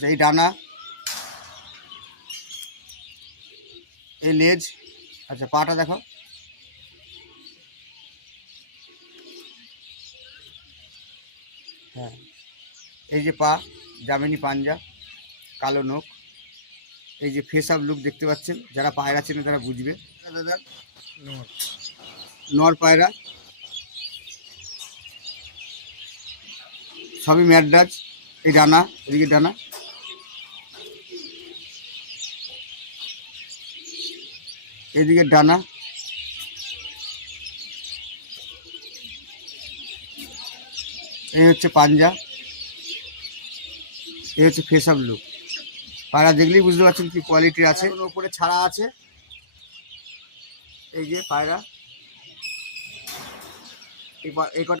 আচ্ছা, এই ডানা, এই লেজ। আচ্ছা, পাটা দেখো। হ্যাঁ, এই যে পা, জামিনী পাঞ্জা, কালো নখ। এই যে ফেস আপ লুক দেখতে পাচ্ছেন, যারা পায়রা চেনে তারা বুঝবে। দাদা, নর পায়রা, সবই ম্যাড্রাস। এই ডানা, এদিকে ডানা, এদিকে ডানা, এই হচ্ছে পাঞ্জা, এই হচ্ছে ফেস আপ লুক। পায়রা দেখলেই বুঝতে পারছেন কি কোয়ালিটির আছে। ওপরে ছাড়া আছে, এই যে পায়রা, এই কটা